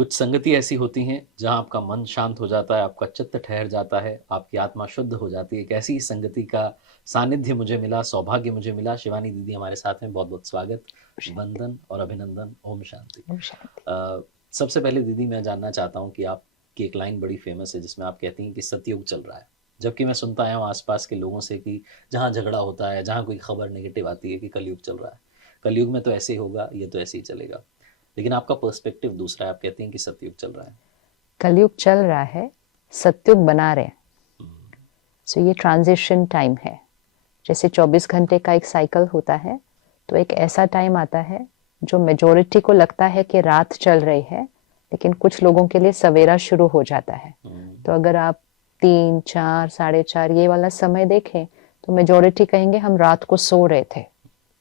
कुछ संगति ऐसी होती हैं जहाँ आपका मन शांत हो जाता है, आपका चित्त ठहर जाता है, आपकी आत्मा शुद्ध हो जाती है। एक ऐसी ही संगति का सानिध्य मुझे मिला, सौभाग्य मुझे मिला। शिवानी दीदी हमारे साथ हैं, बहुत-बहुत स्वागत, शांति। वंदन और अभिनंदन। ओम शांति। ओम शांति। सबसे पहले दीदी मैं जानना चाहता हूँ कि आपकी एक लाइन बड़ी फेमस है जिसमें आप कहती हैं कि सतयुग चल रहा है। जबकि मैं सुनता आया हूँ आस-पास के लोगों से कि जहाँ झगड़ा होता है, जहाँ कोई खबर नेगेटिव आती है कि कलयुग चल रहा है। कलयुग में तो ऐसे ही होगा, ये तो ऐसे ही चलेगा। लेकिन आपका पर्सपेक्टिव दूसरा है, आप कहती हैं कि सतयुग चल रहा है। कलयुग चल रहा है, सतयुग बना रहे हैं। सो ये ट्रांजिशन टाइम है। जैसे 24 घंटे का एक साइकिल होता है, तो एक ऐसा टाइम आता है जो मेजोरिटी को लगता है कि रात चल रही है, लेकिन कुछ लोगों के लिए सवेरा शुरू हो जाता है। तो अगर आप 3, 4, 4:30 ये वाला समय देखें, तो मेजोरिटी कहेंगे हम रात को सो रहे थे,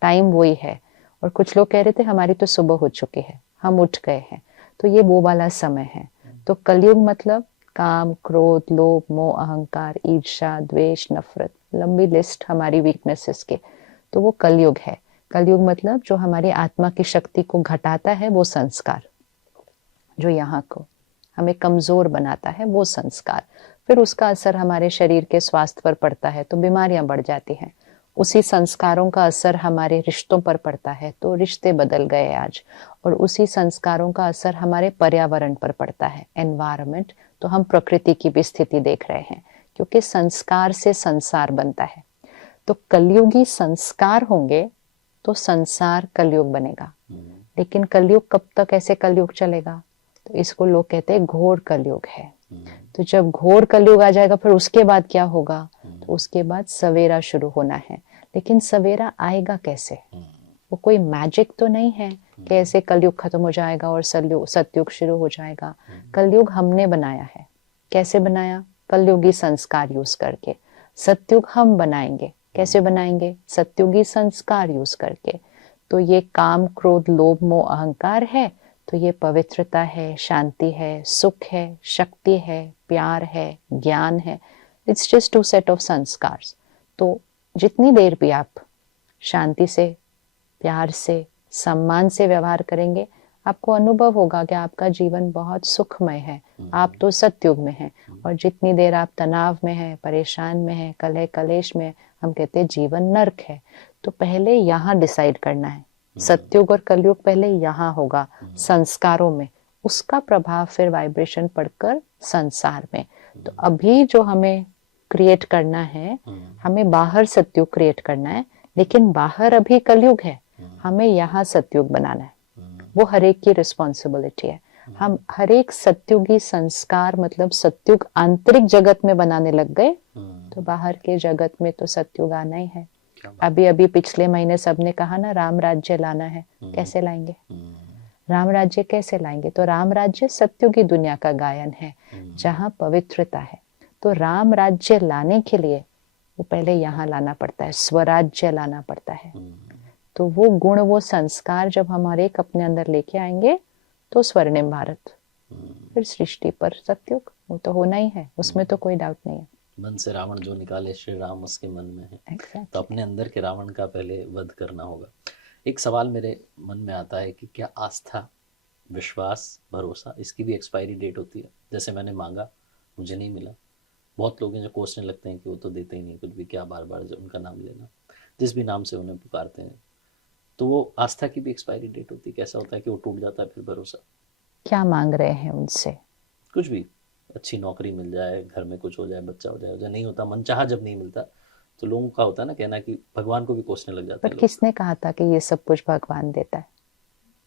टाइम वही है। और कुछ लोग कह रहे थे हमारी तो सुबह हो चुकी है, हम उठ गए हैं। तो ये वो वाला समय है। तो कलयुग मतलब काम, क्रोध, लोभ, मोह, अहंकार, ईर्ष्या, द्वेष, नफरत, लंबी लिस्ट हमारी वीकनेसेस के। तो वो कलयुग है। कलयुग मतलब जो हमारी आत्मा की शक्ति को घटाता है, वो संस्कार, जो यहाँ को हमें कमजोर बनाता है, वो संस्कार। फिर उसका असर हमारे शरीर के स्वास्थ्य पर पड़ता है, तो बीमारियां बढ़ जाती हैं। उसी संस्कारों का असर हमारे रिश्तों पर पड़ता है, तो रिश्ते बदल गए आज। और उसी संस्कारों का असर हमारे पर्यावरण पर पड़ता है, एनवायरनमेंट। तो हम प्रकृति की भी स्थिति देख रहे हैं, क्योंकि संस्कार से संसार बनता है। तो कलयुगी संस्कार होंगे तो संसार कलयुग बनेगा। लेकिन कलयुग कब तक ऐसे कलयुग चलेगा? तो इसको लोग कहते हैं घोर कलयुग है। तो जब घोर कलयुग आ जाएगा, फिर उसके बाद क्या होगा? तो उसके बाद सवेरा शुरू होना है। लेकिन सवेरा आएगा कैसे? वो कोई मैजिक तो नहीं है कि ऐसे कलयुग खत्म हो जाएगा और सतयुग शुरू हो जाएगा। कलयुग हमने बनाया है। कैसे बनाया? कलयुगी संस्कार यूज करके। सतयुग हम बनाएंगे। कैसे बनाएंगे? सतयुगी संस्कार यूज करके। तो ये काम, क्रोध, लोभ, मोह, अहंकार है, तो ये पवित्रता है, शांति है, सुख है, शक्ति है, प्यार है, ज्ञान है। It's just two set of sanskar. तो जितनी देर भी आप शांति से, प्यार से, सम्मान से व्यवहार करेंगे, आपको अनुभव होगा कि आपका जीवन बहुत सुखमय है। आप तो सतयुग में हैं। और जितनी देर आप तनाव में हैं, परेशान में हैं, कलह कलेश में, हम कहते हैं जीवन नर्क है। तो पहले यहाँ डिसाइड करना है। सतयुग और कलयुग पहले यहाँ होगा, संस्कारों में। उसका प्रभाव फिर वाइब्रेशन पड़कर संसार में। तो अभी जो हमें क्रिएट करना है, हमें बाहर सतयुग क्रिएट करना है, लेकिन बाहर अभी कलयुग है। हमें यहाँ सतयुग बनाना है। वो हर एक की रिस्पॉन्सिबिलिटी है। हम हर एक सतयुगी संस्कार, मतलब सतयुग आंतरिक जगत में बनाने लग गए, तो बाहर के जगत में तो सतयुग आना ही है। अभी अभी पिछले महीने सबने कहा ना, राम राज्य लाना है। कैसे लाएंगे राम राज्य? कैसे लाएंगे? तो राम राज्य सतयुगी दुनिया का गायन है, जहाँ पवित्रता है। तो राम राज्य लाने के लिए वो पहले यहाँ लाना पड़ता है, स्वराज्य लाना पड़ता है। तो वो गुण, वो संस्कार जब हमारे एक अपने अंदर लेके आएंगे, तो स्वर्णिम भारत, फिर सृष्टि पर सतयुग, वो तो होना ही है, उसमें तो कोई डाउट नहीं है। मन से रावण जो निकाले श्री राम उसके मन में है। exactly. तो अपने अंदर के रावण का पहले वध करना होगा। एक सवाल मेरे मन में आता है कि क्या आस्था, विश्वास, भरोसा, इसकी भी एक्सपायरी डेट होती है? जैसे मैंने मांगा, मुझे नहीं मिला। बहुत लोग हैं जो कोसने लगते हैं कि वो तो देते ही नहीं कुछ भी, क्या बार बार जो उनका नाम लेना, जिस भी नाम से उन्हें पुकारते हैं। तो वो आस्था की भी एक्सपायरी डेट होती है? कैसा होता है कि वो टूट जाता है फिर भरोसा? क्या मांग रहे हैं उनसे? कुछ भी, अच्छी नौकरी मिल जाए, घर में कुछ हो जाए, बच्चा हो जाए, नहीं होता, मन चाहा जब नहीं मिलता, तो लोगों का होता है ना कहना कि भगवान को भी कोसने लग जाते पर हैं लोग। किसने कहा था कि ये सब कुछ भगवान देता है?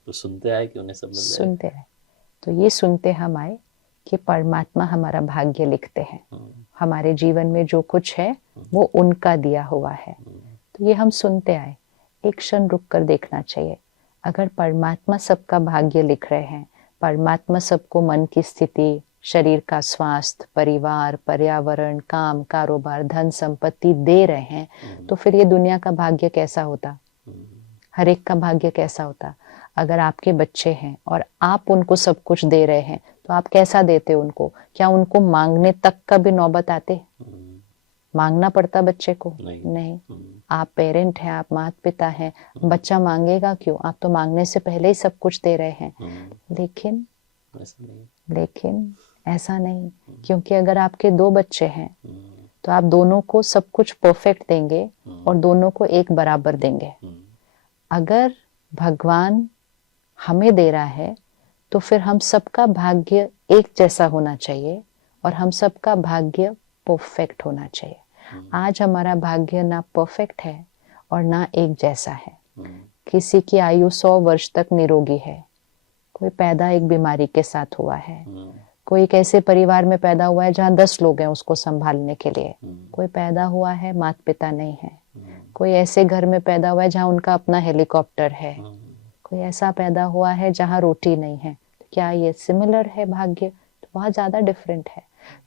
तो सुनते आए कि उन्हें सब मिल जाएगा। सुनते हैं। तो ये सुनते हम आए कि परमात्मा हमारा भाग्य लिखते हैं। हमारे जीवन में जो कुछ है वो उनका दिया हुआ है। तो ये हम सुनते आए। एक क्षण रुक कर देखना चाहिए। अगर परमात्मा सबका भाग्य लिख रहे हैं, परमात्मा सबको मन की स्थिति, शरीर का स्वास्थ्य, परिवार, पर्यावरण, काम, कारोबार, धन संपत्ति दे रहे हैं, तो फिर ये दुनिया का भाग्य कैसा होता? हर एक का भाग्य कैसा होता? अगर आपके बच्चे हैं और आप उनको सब कुछ दे रहे हैं, तो आप कैसा देते उनको? क्या उनको मांगने तक का भी नौबत आते? मांगना पड़ता बच्चे को? नहीं। आप पेरेंट हैं, आप माता पिता हैं, बच्चा मांगेगा क्यों? आप तो मांगने से पहले ही सब कुछ दे रहे हैं। लेकिन ऐसा नहीं। लेकिन ऐसा नहीं, क्योंकि अगर आपके 2 बच्चे हैं तो आप दोनों को सब कुछ परफेक्ट देंगे और दोनों को एक बराबर देंगे। अगर भगवान हमें दे रहा है तो फिर हम सबका भाग्य एक जैसा होना चाहिए और हम सबका भाग्य परफेक्ट होना चाहिए। आज हमारा भाग्य ना परफेक्ट है और ना एक जैसा है। किसी की आयु 100 वर्ष तक निरोगी है, कोई पैदा एक बीमारी के साथ हुआ है, कोई एक ऐसे परिवार में पैदा हुआ है जहाँ 10 लोग हैं उसको संभालने के लिए, कोई पैदा हुआ है माता पिता नहीं है, कोई ऐसे घर में पैदा हुआ है जहाँ उनका अपना हेलीकॉप्टर है, कोई ऐसा पैदा हुआ है जहाँ रोटी नहीं है। तो क्या ये सिमिलर है भाग्य? तो बहुत ज्यादा डिफरेंट है।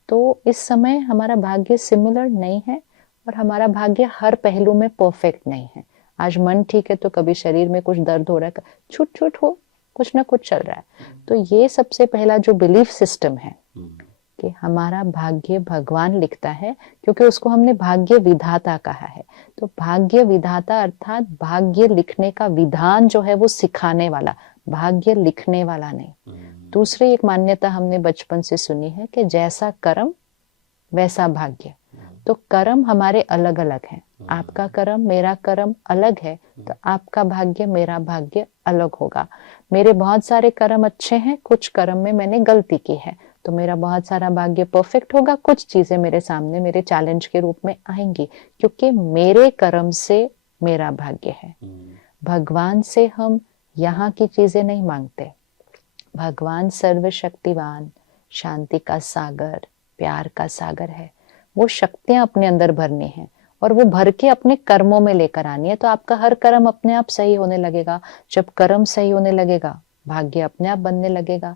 तो इस समय हमारा भाग्य सिमिलर नहीं है और हमारा भाग्य हर पहलू में परफेक्ट नहीं है। आज मन ठीक है तो कभी शरीर में कुछ दर्द हो रहा है, छूट छूट हो, कुछ ना कुछ चल रहा है। तो ये सबसे पहला जो बिलीफ सिस्टम है कि हमारा भाग्य भगवान लिखता है, क्योंकि उसको हमने भाग्य विधाता कहा है। तो भाग्य विधाता अर्थात भाग्य लिखने का विधान जो है वो सिखाने वाला, भाग्य लिखने वाला नहीं। दूसरी एक मान्यता हमने बचपन से सुनी है कि जैसा कर्म वैसा भाग्य। तो कर्म हमारे अलग अलग हैं। आपका कर्म मेरा कर्म अलग है तो आपका भाग्य मेरा भाग्य अलग होगा। मेरे बहुत सारे कर्म अच्छे हैं, कुछ कर्म में मैंने गलती की है तो मेरा बहुत सारा भाग्य परफेक्ट होगा। कुछ चीजें मेरे सामने मेरे चैलेंज के रूप में आएंगी, क्योंकि मेरे कर्म से मेरा भाग्य है। भगवान से हम यहाँ की चीजें नहीं मांगते। भगवान सर्वशक्तिवान, शांति का सागर, प्यार का सागर है। वो शक्तियां अपने अंदर भरनी है और वो भर के अपने कर्मों में लेकर आनी है। तो आपका हर कर्म अपने आप सही होने लगेगा। जब कर्म सही होने लगेगा, भाग्य अपने आप बनने लगेगा।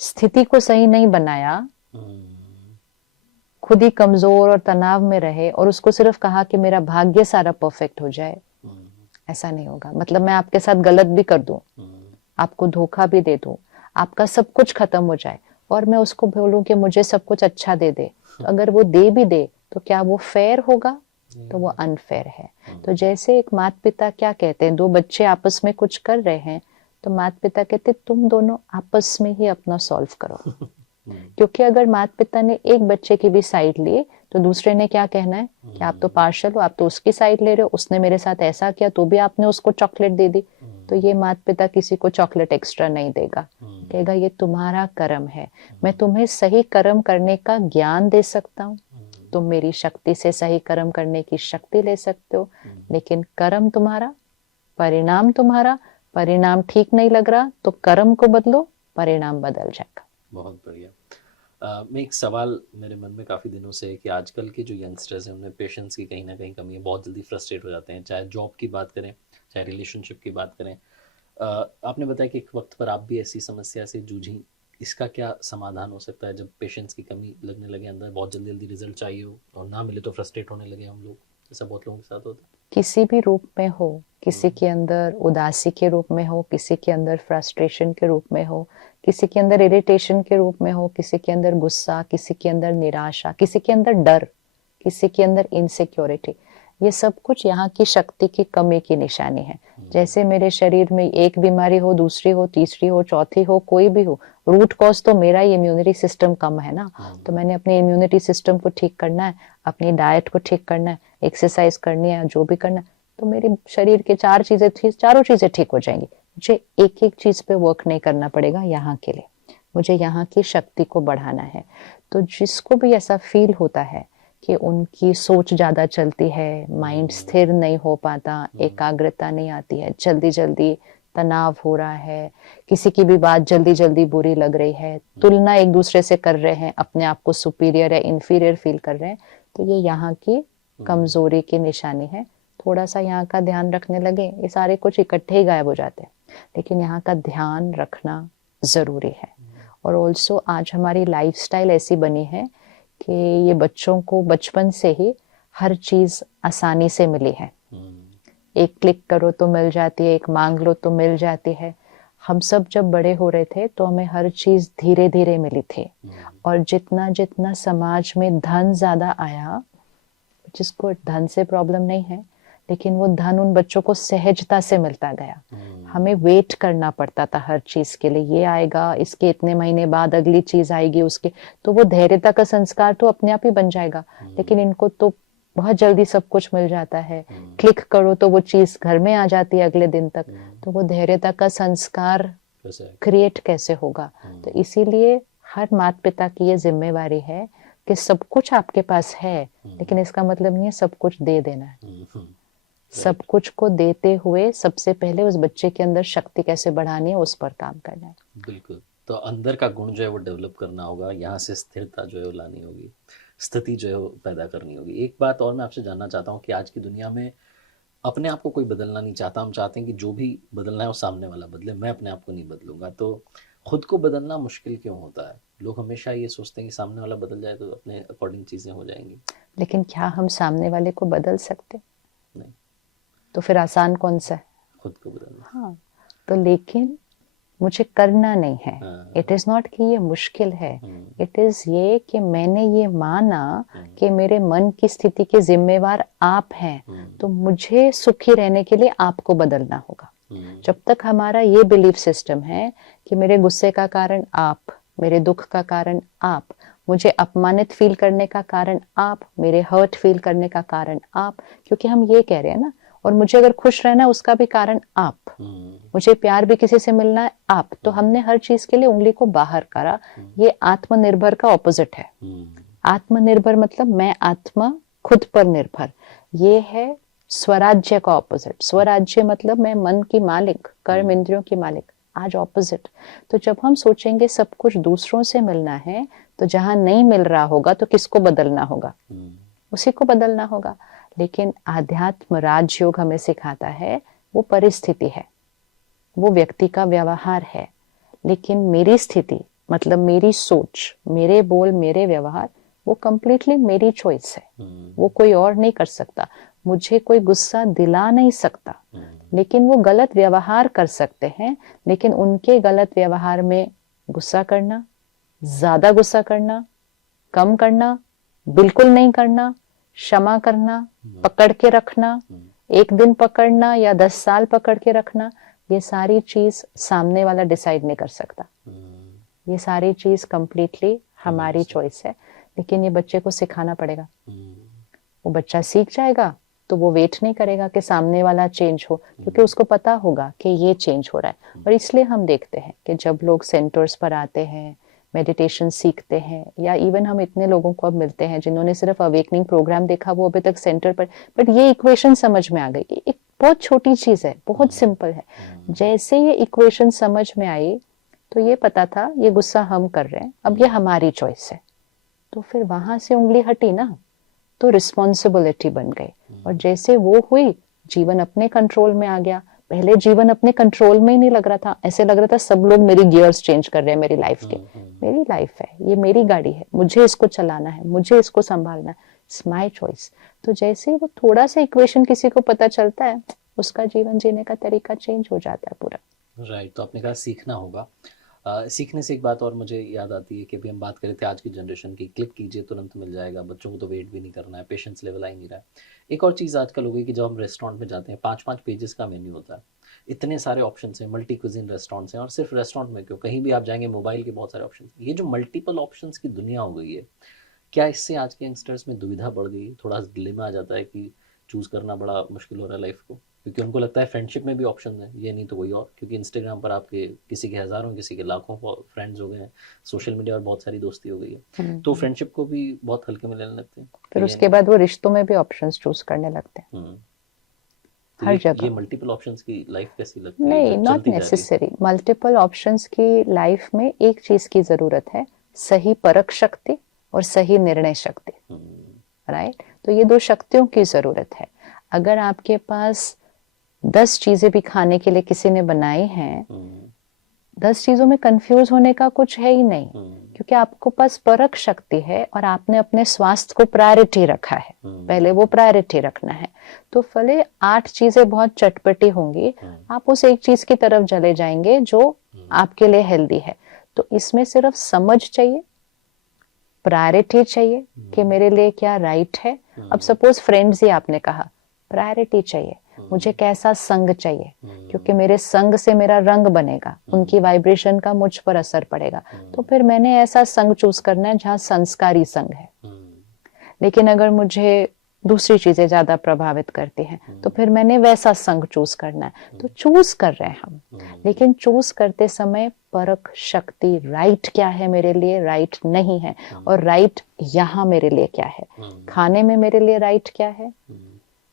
स्थिति को सही नहीं बनाया, खुद ही कमजोर और तनाव में रहे और उसको सिर्फ कहा कि मेरा भाग्य सारा परफेक्ट हो जाए, ऐसा नहीं होगा। मतलब मैं आपके साथ गलत भी कर दूं, आपको धोखा भी दे दूं, आपका सब कुछ खत्म हो जाए और मैं उसको बोलूं कि मुझे सब कुछ अच्छा दे दे, तो अगर वो दे भी दे तो क्या वो फेयर होगा? तो वो अनफेयर है। तो जैसे एक माता पिता क्या कहते हैं, 2 बच्चे आपस में कुछ कर रहे हैं तो माता पिता कहते तुम दोनों आपस में ही अपना सॉल्व करो। क्योंकि अगर माता पिता ने एक बच्चे की भी साइड ली तो दूसरे ने क्या कहना है कि आप तो पार्शल हो, आप तो उसकी साइड ले रहे हो, उसने मेरे साथ ऐसा किया तो भी आपने उसको चॉकलेट दे दी। तो ये माता पिता किसी को चॉकलेट एक्स्ट्रा नहीं देगा, कहेगा ये तुम्हारा कर्म है, मैं तुम्हें सही कर्म करने का ज्ञान दे सकता हूँ, तुम मेरी शक्ति से सही कर्म करने की शक्ति ले सकते हो, लेकिन कर्म तुम्हारा, परिणाम तुम्हारा। परिणाम ठीक नहीं लग रहा तो कर्म को बदलो, परिणाम बदल जाएगा। बहुत बढ़िया। मैं एक सवाल मेरे मन में काफ़ी दिनों से है कि आजकल के जो यंगस्टर्स हैं उनमें पेशेंस की कहीं ना कहीं कमी है, बहुत जल्दी फ्रस्ट्रेट हो जाते हैं, चाहे जॉब की बात करें चाहे रिलेशनशिप की बात करें। आपने बताया कि एक वक्त पर आप भी ऐसी समस्या से जूझी, इसका क्या समाधान हो सकता है जब पेशेंस की कमी लगने लगे अंदर, बहुत जल्दी जल्दी रिजल्ट चाहिए हो और ना मिले तो फ्रस्ट्रेट होने लगे हम लोग, ऐसा बहुत लोगों के साथ होता है। किसी भी रूप में हो, किसी के अंदर उदासी के रूप में हो, किसी के अंदर फ्रस्ट्रेशन के रूप में हो, किसी के अंदर इरिटेशन के रूप में हो, किसी के अंदर गुस्सा, किसी के अंदर निराशा, किसी के अंदर डर, किसी के अंदर इनसिक्योरिटी, ये सब कुछ यहाँ की शक्ति की कमी की निशानी है। जैसे मेरे शरीर में एक बीमारी हो, दूसरी हो, तीसरी हो, चौथी हो, कोई भी हो, रूट कॉज तो मेरा इम्यूनिटी सिस्टम कम है ना। तो मैंने अपने इम्यूनिटी सिस्टम को ठीक करना है, अपनी डाइट को ठीक करना है, एक्सरसाइज करनी है, जो भी करना है, तो मेरे शरीर के 4 चीजें थी, चारों चीजें ठीक हो जाएंगी। मुझे एक एक चीज पे वर्क नहीं करना पड़ेगा यहाँ के लिए, मुझे यहाँ की शक्ति को बढ़ाना है। तो जिसको भी ऐसा फील होता है कि उनकी सोच ज्यादा चलती है, माइंड स्थिर नहीं हो पाता, एकाग्रता नहीं आती है, जल्दी जल्दी तनाव हो रहा है, किसी की भी बात जल्दी जल्दी बुरी लग रही है, तुलना एक दूसरे से कर रहे हैं, अपने आप को सुपीरियर या इंफीरियर फील कर रहे हैं, तो ये यहाँ की कमजोरी की निशानी है। थोड़ा सा यहाँ का ध्यान रखने लगे, ये सारे कुछ इकट्ठे ही गायब हो जाते हैं, लेकिन यहाँ का ध्यान रखना जरूरी है। और ऑल्सो आज हमारी लाइफस्टाइल ऐसी बनी है कि ये बच्चों को बचपन से ही हर चीज आसानी से मिली है, एक क्लिक करो तो मिल जाती है, एक मांग लो तो मिल जाती है। हम सब जब बड़े हो रहे थे तो हमें हर चीज धीरे धीरे मिली थी, और जितना जितना समाज में धन ज्यादा आया, जिसको धन से प्रॉब्लम नहीं है, लेकिन वो धन उन बच्चों को सहजता से मिलता गया। हमें वेट करना पड़ता था हर चीज के लिए, ये आएगा, इसके इतने महीने बाद अगली चीज आएगी उसके, तो वो धैर्यता का संस्कार तो अपने आप ही बन जाएगा। लेकिन इनको तो बहुत जल्दी सब कुछ मिल जाता है, क्लिक करो तो वो चीज घर में आ जाती है अगले दिन तक। तो वो धैर्यता का संस्कार क्रिएट कैसे होगा? तो इसीलिए हर माता पिता की ये जिम्मेवारी है कि सब कुछ आपके पास है, लेकिन इसका मतलब नहीं है सब कुछ दे देना है। सब कुछ को देते हुए सबसे पहले उस बच्चे के अंदर शक्ति कैसे बढ़ानी है, उस पर काम करना है। बिल्कुल। तो अंदर का गुण जो है वो डेवलप करना होगा, यहाँ से स्थिरता जो है वो लानी होगी, स्थिति जो है वो पैदा करनी होगी। एक बात और मैं आपसे जानना चाहता हूँ कि आज की दुनिया में अपने आप को कोई बदलना नहीं चाहता, हम चाहते हैं कि जो भी बदलना है वो सामने वाला बदले, मैं अपने आप को नहीं बदलूंगा। तो खुद को बदलना मुश्किल क्यों होता है? लोग हमेशा ये सोचते हैं कि सामने वाला बदल जाए तो अपने अकॉर्डिंग चीजें हो जाएंगी। लेकिन क्या हम सामने वाले को बदल सकते? नहीं। तो फिर आसान कौन सा है? खुद को बदलना। हाँ, तो लेकिन मुझे करना नहीं है। इट इज नॉट कि ये मुश्किल है, इट इज ये कि मैंने ये माना कि मेरे मन की स्थिति के जिम्मेवार आप हैं, तो मुझे सुखी रहने के लिए आपको बदलना होगा। जब तक हमारा ये बिलीफ सिस्टम है कि मेरे गुस्से का कारण आप, मेरे दुख का कारण आप, मुझे अपमानित फील करने का कारण आप, मेरे हर्ट फील करने का कारण आप, क्योंकि हम ये कह रहे हैं ना, और मुझे अगर खुश रहना उसका भी कारण आप, मुझे प्यार भी किसी से मिलना है आप, तो हमने हर चीज के लिए उंगली को बाहर करा। ये आत्मनिर्भर का ऑपोजिट है। आत्मनिर्भर मतलब मैं आत्मा, खुद पर निर्भर। ये है स्वराज्य का ऑपोजिट। स्वराज्य मतलब मैं मन की मालिक, कर्म इंद्रियों की मालिक। आज ऑपोजिट। तो जब हम सोचेंगे सब कुछ दूसरों से मिलना है, तो जहां नहीं मिल रहा होगा तो किसको बदलना होगा? उसी को बदलना होगा। लेकिन आध्यात्म राजयोग हमें सिखाता है वो परिस्थिति है, वो व्यक्ति का व्यवहार है, लेकिन मेरी स्थिति मतलब मेरी सोच, मेरे बोल, मेरे व्यवहार, वो कंप्लीटली मेरी चॉइस है। वो कोई और नहीं कर सकता। मुझे कोई गुस्सा दिला नहीं सकता, लेकिन वो गलत व्यवहार कर सकते हैं। लेकिन उनके गलत व्यवहार में गुस्सा करना, ज्यादा गुस्सा करना, कम करना, बिल्कुल नहीं करना, क्षमा करना, पकड़ के रखना, एक दिन पकड़ना या 10 साल पकड़ के रखना, ये सारी चीज सामने वाला डिसाइड नहीं कर सकता। ये सारी चीज कंप्लीटली हमारी चॉइस है। लेकिन ये बच्चे को सिखाना पड़ेगा। वो बच्चा सीख जाएगा तो वो वेट नहीं करेगा कि सामने वाला चेंज हो, क्योंकि उसको पता होगा कि ये चेंज हो रहा है। और इसलिए हम देखते हैं कि जब लोग सेंटर्स पर आते हैं, मेडिटेशन सीखते हैं, या इवन हम इतने लोगों को अब मिलते हैं जिन्होंने सिर्फ अवेकनिंग प्रोग्राम देखा, वो अभी तक सेंटर पर, बट ये इक्वेशन समझ में आ गई। एक बहुत छोटी चीज है, बहुत सिंपल है। जैसे ये इक्वेशन समझ में आई तो ये पता था ये गुस्सा हम कर रहे हैं, अब ये हमारी चॉइस है। तो फिर वहां से उंगली हटी ना, तो रिस्पॉन्सिबिलिटी बन गई। और जैसे वो हुई, जीवन अपने कंट्रोल में आ गया। पहले जीवन अपने कंट्रोल में ही नहीं लग रहा था, ऐसे लग रहा था सब लोग मेरी गियर्स चेंज कर रहे हैं मेरी लाइफ के। मेरी लाइफ है, ये मेरी गाड़ी है, मुझे इसको चलाना है, मुझे इसको संभालना है, इट्स माय चॉइस। तो जैसे वो थोड़ा सा इक्वेशन किसी को पता चलता है, उसका जीवन जीने का तरीका चेंज हो जाता है पूरा। राइट। तो आपने कहा सीखना होगा। सीखने से एक बात और मुझे याद आती है कि अभी हम बात कर रहे थे आज की जनरेशन की, क्लिक कीजिए तुरंत मिल जाएगा, बच्चों को तो वेट भी नहीं करना है, पेशेंस लेवल आ ही नहीं रहा है। एक और चीज़ आजकल हो गई कि जब हम रेस्टोरेंट में जाते हैं, 5-5 पेजेस का मेन्यू होता है, इतने सारे ऑप्शन हैं, मल्टी क्विजिन रेस्टोरेंट्स हैं। और सिर्फ रेस्टोरेंट में क्यों, कहीं भी आप जाएंगे मोबाइल के बहुत सारे ऑप्शन। ये जो मल्टीपल ऑप्शन की दुनिया हो गई है, क्या इससे आज के यंगस्टर्स में दुविधा बढ़ गई? थोड़ा डिलेमा आ जाता है कि चूज़ करना बड़ा मुश्किल हो रहा है लाइफ को, क्योंकि उनको लगता है फ्रेंडशिप में भी ऑप्शन है, ये नहीं तो कोई और। क्योंकि इंस्टाग्राम पर आपके किसी के हज़ारों, किसी के लाखों फ्रेंड्स हो गए हैं, सोशल मीडिया पर बहुत सारी दोस्ती हो गई है, तो फ्रेंडशिप को भी बहुत हल्के में लेने लगते हैं। फिर उसके बाद वो रिश्तों में भी ऑप्शंस चूज करने लगते हैं। तो हर जगह ये मल्टीपल ऑप्शंस की लाइफ कैसी लगती है? नहीं, नॉट नेसेसरी। मल्टीपल ऑप्शंस की लाइफ में एक चीज की जरूरत है, सही परख शक्ति और सही निर्णय शक्ति। राइट? तो ये 2 शक्तियों की जरूरत है। अगर आपके पास 10 चीजें भी खाने के लिए किसी ने बनाई हैं, 10 चीजों में कंफ्यूज होने का कुछ है ही नहीं, क्योंकि आपको पास परख शक्ति है और आपने अपने स्वास्थ्य को प्रायोरिटी रखा है। पहले वो प्रायोरिटी रखना है। तो भले 8 चीजें बहुत चटपटी होंगी, आप उस एक चीज की तरफ चले जाएंगे जो आपके लिए हेल्दी है। तो इसमें सिर्फ समझ चाहिए, प्रायोरिटी चाहिए कि मेरे लिए क्या राइट है। अब सपोज फ्रेंड्स ही आपने कहा, प्रायोरिटी चाहिए, मुझे कैसा संग चाहिए, क्योंकि मेरे संग से मेरा रंग बनेगा, उनकी वाइब्रेशन का मुझ पर असर पड़ेगा। तो फिर मैंने ऐसा संग चूज करना है जहाँ संस्कारी संग है। लेकिन अगर मुझे दूसरी चीजें ज्यादा प्रभावित करती हैं तो फिर मैंने वैसा संग चूज करना है। तो चूज कर रहे हैं हम, लेकिन चूज करते समय परख शक्ति, राइट क्या है मेरे लिए, राइट नहीं है, और राइट यहाँ मेरे लिए क्या है, खाने में मेरे लिए राइट क्या है,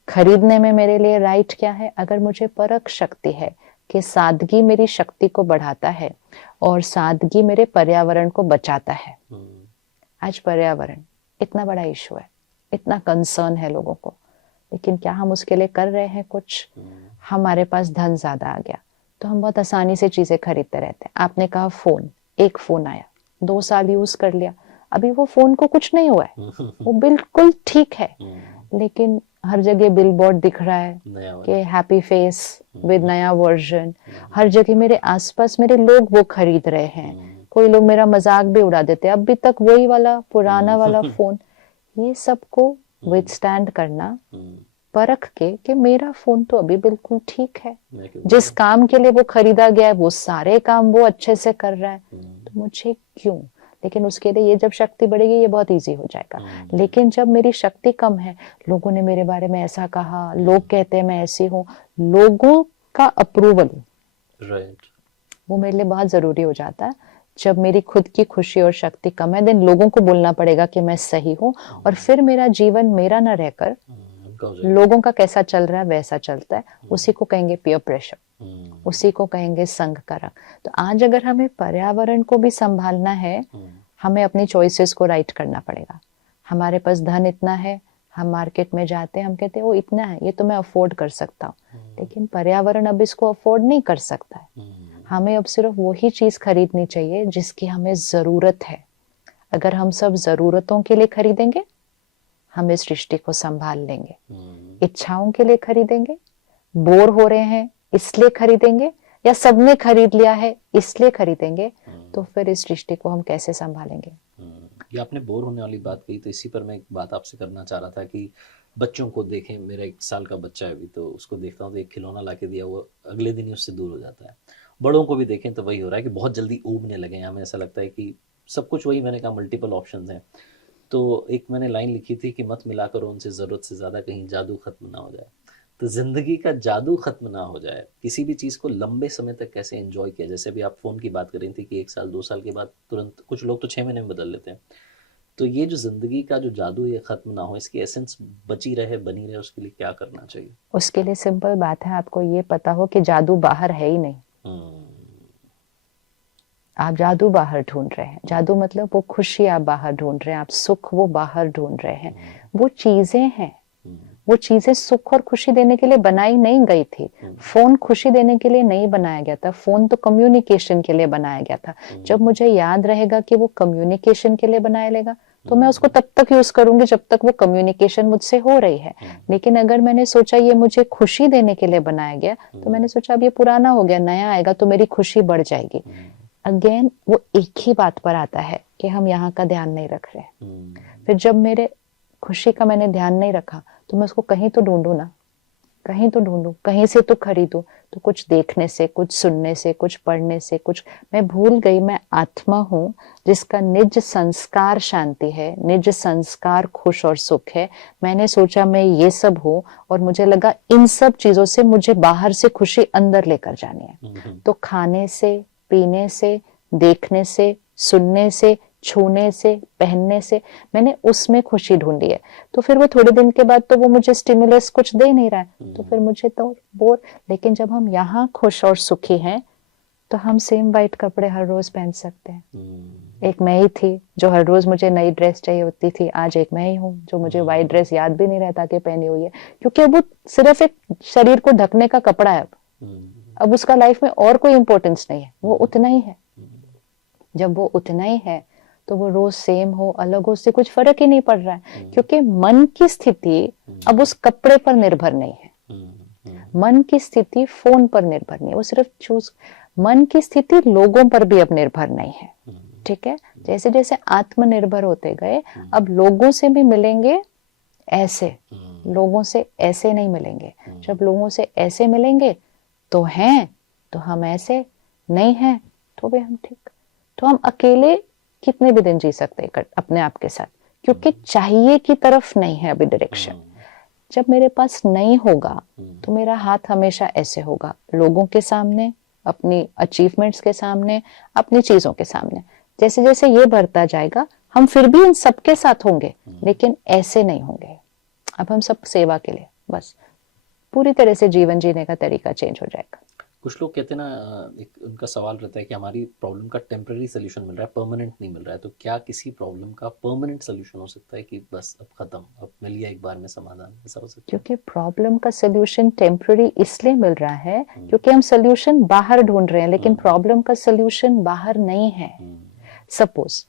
खरीदने में मेरे लिए राइट क्या है। अगर मुझे परख शक्ति है कि सादगी मेरी शक्ति को बढ़ाता है और सादगी मेरे पर्यावरण को बचाता है। आज पर्यावरण इतना बड़ा इशू है, इतना कंसर्न है लोगों को, लेकिन क्या हम उसके लिए कर रहे हैं कुछ? हमारे पास धन ज्यादा आ गया तो हम बहुत आसानी से चीजें खरीदते रहते हैं। आपने कहा फोन, एक फोन आया, 2 साल यूज कर लिया, अभी वो फोन को कुछ नहीं हुआ है, वो बिल्कुल ठीक है, लेकिन हर जगह बिलबोर्ड दिख रहा है कि हैप्पी फेस विद नया वर्जन। हर जगह मेरे आसपास मेरे लोग वो खरीद रहे हैं, कोई लोग मेरा मजाक भी उड़ा देते हैं, अभी तक वही वाला पुराना वाला फोन। ये सबको विथस्टैंड करना, परख के कि मेरा फोन तो अभी बिल्कुल ठीक है, जिस काम के लिए वो खरीदा गया है वो सारे काम वो अच्छे से कर रहा है, तो मुझे क्यों? लेकिन उसके लिए ये जब शक्ति बढ़ेगी ये बहुत इजी हो जाएगा। लेकिन जब मेरी शक्ति कम है, लोगों ने मेरे बारे में ऐसा कहा, लोग कहते हैं मैं ऐसी हूँ, लोगों का अप्रूवल, वो मेरे लिए बहुत जरूरी हो जाता है। जब मेरी खुद की खुशी और शक्ति कम है, देन लोगों को बोलना पड़ेगा कि मैं सही हूँ, और फिर मेरा जीवन मेरा ना रहकर लोगों का कैसा चल रहा है वैसा चलता है। उसी को कहेंगे पीयर प्रेशर, उसी को कहेंगे संग का रंग। तो आज अगर हमें पर्यावरण को भी संभालना है, हमें अपनी चॉइसेस को राइट करना पड़ेगा। हमारे पास धन इतना है, हम मार्केट में जाते हैं, हम कहते हैं वो इतना है, ये तो मैं अफोर्ड कर सकता हूँ, लेकिन पर्यावरण अब इसको अफोर्ड नहीं कर सकता है। हमें अब सिर्फ वही चीज खरीदनी चाहिए जिसकी हमें जरूरत है। अगर हम सब जरूरतों के लिए खरीदेंगे, हम इस सृष्टि को संभाल लेंगे। इच्छाओं के लिए खरीदेंगे, बोर हो रहे हैं इसलिए खरीदेंगे, या सबने खरीद लिया है इसलिए खरीदेंगे, तो फिर इस सृष्टि को हम कैसे संभालेंगे? ये आपने बोर होने वाली बात कही, तो इसी पर मैं एक बात आपसे करना चाह रहा था कि बच्चों को देखें, मेरा 1 साल का बच्चा है अभी, तो उसको देखता हूँ तो एक खिलौना ला के दिया, वो अगले दिन ही उससे दूर हो जाता है। बड़ों को भी देखें तो वही हो रहा है कि बहुत जल्दी ऊबने लगे हैं। हमें ऐसा लगता है कि सब कुछ वही, मैंने कहा मल्टीपल ऑप्शंस हैं। तो एक मैंने लाइन लिखी थी कि मत मिला करो उनसे ज़रूरत से ज़्यादा, कहीं जादू खत्म ना हो जाए। तो ज़िंदगी का जादू खत्म ना हो जाए, किसी भी चीज़ को लंबे समय तक कैसे एंजॉय किया। जैसे अभी आप फ़ोन की बात कर रही थी कि 1 साल 2 साल के बाद तुरंत, कुछ लोग तो 6 महीने में बदल लेते हैं। तो ये जो ज़िंदगी का जो जादू ये ख़त्म ना हो, इसकी एसेंस बची रहे, बनी रहे, उसके लिए क्या करना चाहिए? उसके लिए सिंपल बात है, आपको ये पता हो कि जादू बाहर है ही नहीं। आप जादू बाहर ढूंढ रहे हैं। जादू मतलब वो खुशी आप बाहर ढूंढ रहे हैं, आप सुख वो बाहर ढूंढ रहे हैं। वो चीजें हैं, वो चीजें सुख और खुशी देने के लिए बनाई नहीं गई थी। फोन खुशी देने के लिए नहीं बनाया गया था, फोन तो कम्युनिकेशन के लिए बनाया गया था। जब मुझे याद रहेगा कि वो कम्युनिकेशन के लिए बनाया लेगा, तो मैं उसको तब तक यूज करूंगी जब तक वो कम्युनिकेशन मुझसे हो रही है। लेकिन अगर मैंने सोचा ये मुझे खुशी देने के लिए बनाया गया, तो मैंने सोचा अब ये पुराना हो गया, नया आएगा तो मेरी खुशी बढ़ जाएगी। अगेन वो एक ही बात पर आता है कि हम यहाँ का ध्यान नहीं रख रहे। फिर जब मेरे खुशी का मैंने ध्यान नहीं रखा, तो मैं उसको कहीं तो ढूंढूं ना, कहीं तो ढूंढूं, कहीं से तो खरीदूं। तो कुछ देखने से, कुछ सुनने से, कुछ पढ़ने से, कुछ, मैं भूल गई मैं आत्मा हूँ जिसका निज संस्कार शांति है, निज संस्कार खुश और सुख है। मैंने सोचा मैं ये सब हूँ, और मुझे लगा इन सब चीजों से मुझे बाहर से खुशी अंदर लेकर जानी है। तो खाने से, पीने से, देखने से, सुनने से, छूने से, पहनने से मैंने उसमें खुशी ढूंढी है। तो फिर वो थोड़े दिन के बाद तो वो मुझे स्टिमुलस कुछ दे नहीं रहा है, तो फिर मुझे तो बोर। लेकिन जब हम यहाँ खुश और सुखी हैं, तो हम सेम वाइट कपड़े हर रोज पहन सकते हैं। एक मैं ही थी जो हर रोज मुझे नई ड्रेस चाहिए होती थी, आज एक मैं ही हूँ जो मुझे वाइट ड्रेस याद भी नहीं रहता कि पहनी हुई है, क्योंकि अब वो सिर्फ एक शरीर को ढकने का कपड़ा है। अब उसका लाइफ में और कोई इंपॉर्टेंस नहीं है, वो उतना ही है। जब वो उतना ही है तो वो रोज सेम हो अलग हो, उससे कुछ फर्क ही नहीं पड़ रहा है, क्योंकि मन की स्थिति अब उस कपड़े पर निर्भर नहीं है। मन की स्थिति फोन पर निर्भर नहीं है, वो सिर्फ चूज। मन की स्थिति लोगों पर भी अब निर्भर नहीं है। ठीक है, जैसे जैसे आत्मनिर्भर होते गए, अब लोगों से भी मिलेंगे ऐसे, लोगों से ऐसे नहीं मिलेंगे। जब लोगों से ऐसे मिलेंगे तो हैं, तो हम ऐसे नहीं हैं तो भी हम ठीक। तो हम अकेले कितने भी दिन जी सकते हैं अपने आप के साथ, क्योंकि चाहिए की तरफ नहीं है अभी डायरेक्शन। जब मेरे पास नहीं होगा तो मेरा हाथ हमेशा ऐसे होगा, लोगों के सामने, अपनी अचीवमेंट्स के सामने, अपनी चीजों के सामने। जैसे जैसे ये बढ़ता जाएगा हम फिर भी इन सबके साथ होंगे, लेकिन ऐसे नहीं होंगे। अब हम सब सेवा के लिए, बस पूरी तरह से जीवन जीने का तरीका चेंज हो जाएगा। कुछ लोग कहते हैं ना, एक उनका सवाल रहता है कि हमारी प्रॉब्लम का टेम्पररी सोल्यूशन मिल रहा है, परमानेंट नहीं मिल रहा है, तो क्या किसी प्रॉब्लम का परमानेंट सोल्यूशन हो सकता है कि बस अब खत्म, अब मिल गया एक बार में समाधान, ऐसा हो सकता है? क्योंकि प्रॉब्लम का सोल्यूशन टेम्पररी इसलिए मिल रहा है क्योंकि हम सोल्यूशन बाहर ढूंढ रहे हैं, लेकिन प्रॉब्लम का सोल्यूशन बाहर नहीं है। सपोज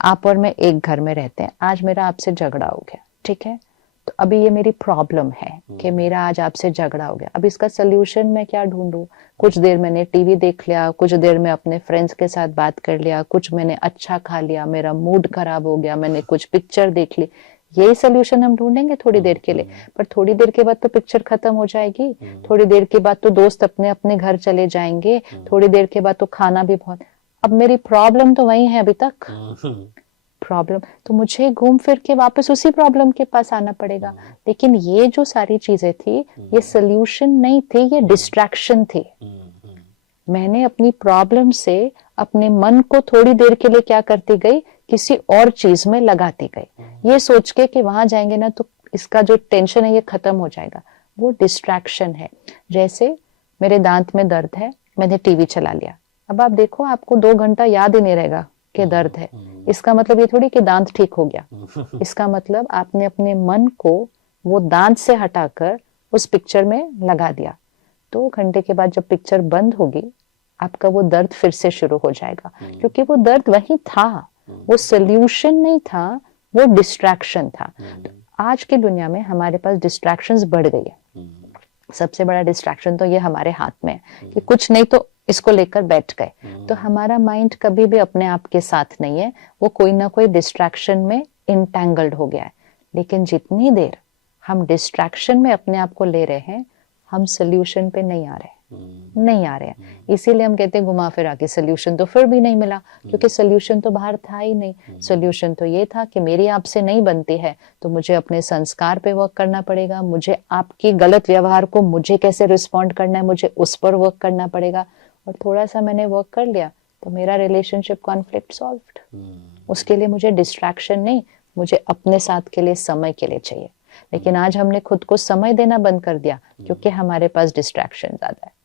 आप और मैं एक घर में रहते हैं, आज मेरा आपसे झगड़ा हो गया, ठीक है, तो अभी ये मेरी प्रॉब्लम है कि मेरा आज आपसे झगड़ा हो गया। अब इसका सोल्यूशन मैं क्या ढूंढूं? कुछ देर मैंने टीवी देख लिया, कुछ देर में अपने फ्रेंड्स के साथ बात कर लिया, कुछ मैंने अच्छा खा लिया, मेरा मूड खराब हो गया, मैंने कुछ पिक्चर देख ली, यही सोल्यूशन हम ढूंढेंगे थोड़ी देर के लिए। पर थोड़ी देर के बाद तो पिक्चर खत्म हो जाएगी, थोड़ी देर के बाद तो दोस्त अपने अपने घर चले जाएंगे, थोड़ी देर के बाद तो खाना भी बहुत। अब मेरी प्रॉब्लम तो वही है अभी तक, प्रॉब्लम तो मुझे घूम फिर के वापस उसी प्रॉब्लम के पास आना पड़ेगा। लेकिन ये जो सारी चीजें थी ये सोल्यूशन नहीं थे, ये डिस्ट्रैक्शन थी। मैंने अपनी प्रॉब्लम से अपने मन को थोड़ी देर के लिए क्या करती गई, किसी और चीज में लगाती गई, ये सोच के कि वहां जाएंगे ना तो इसका जो टेंशन है ये खत्म हो जाएगा। वो डिस्ट्रैक्शन है। जैसे मेरे दांत में दर्द है, मैंने टीवी चला लिया, अब आप देखो आपको 2 घंटा याद ही नहीं रहेगा कि दर्द है। इसका मतलब ये थोड़ी कि दांत ठीक हो गया। इसका मतलब आपने अपने मन को वो दांत से हटाकर उस पिक्चर में लगा दिया। 2 घंटे के बाद जब पिक्चर बंद होगी आपका वो दर्द फिर से शुरू हो जाएगा, क्योंकि वो दर्द वही था, वो सोल्यूशन नहीं था, वो डिस्ट्रैक्शन था। तो आज की दुनिया में हमारे पास डिस्ट्रैक्शंस बढ़ गई है। सबसे बड़ा डिस्ट्रैक्शन तो ये हमारे हाथ में है कि कुछ नहीं तो इसको लेकर बैठ गए। तो हमारा माइंड कभी भी अपने आप के साथ नहीं है, वो कोई ना कोई डिस्ट्रैक्शन में इंटैंगल्ड हो गया है। लेकिन जितनी देर हम डिस्ट्रैक्शन में अपने आप को ले रहे हैं, हम सोल्यूशन पे नहीं आ रहे, नहीं आ रहे हैं। इसीलिए हम कहते हैं घुमा फिरा के सोल्यूशन तो फिर भी नहीं मिला, क्योंकि सोल्यूशन तो बाहर था ही नहीं। सोल्यूशन तो ये था कि मेरी आपसे नहीं बनती है तो मुझे अपने संस्कार पे वर्क करना पड़ेगा, मुझे आपकी गलत व्यवहार को मुझे कैसे रिस्पॉन्ड करना है मुझे उस पर वर्क करना पड़ेगा। और थोड़ा सा मैंने वर्क कर लिया तो मेरा रिलेशनशिप कॉन्फ्लिक्ट सॉल्व्ड। उसके लिए मुझे डिस्ट्रैक्शन नहीं, मुझे अपने साथ के लिए समय के लिए चाहिए। लेकिन आज हमने खुद को समय देना बंद कर दिया क्योंकि हमारे पास डिस्ट्रैक्शन ज्यादा है।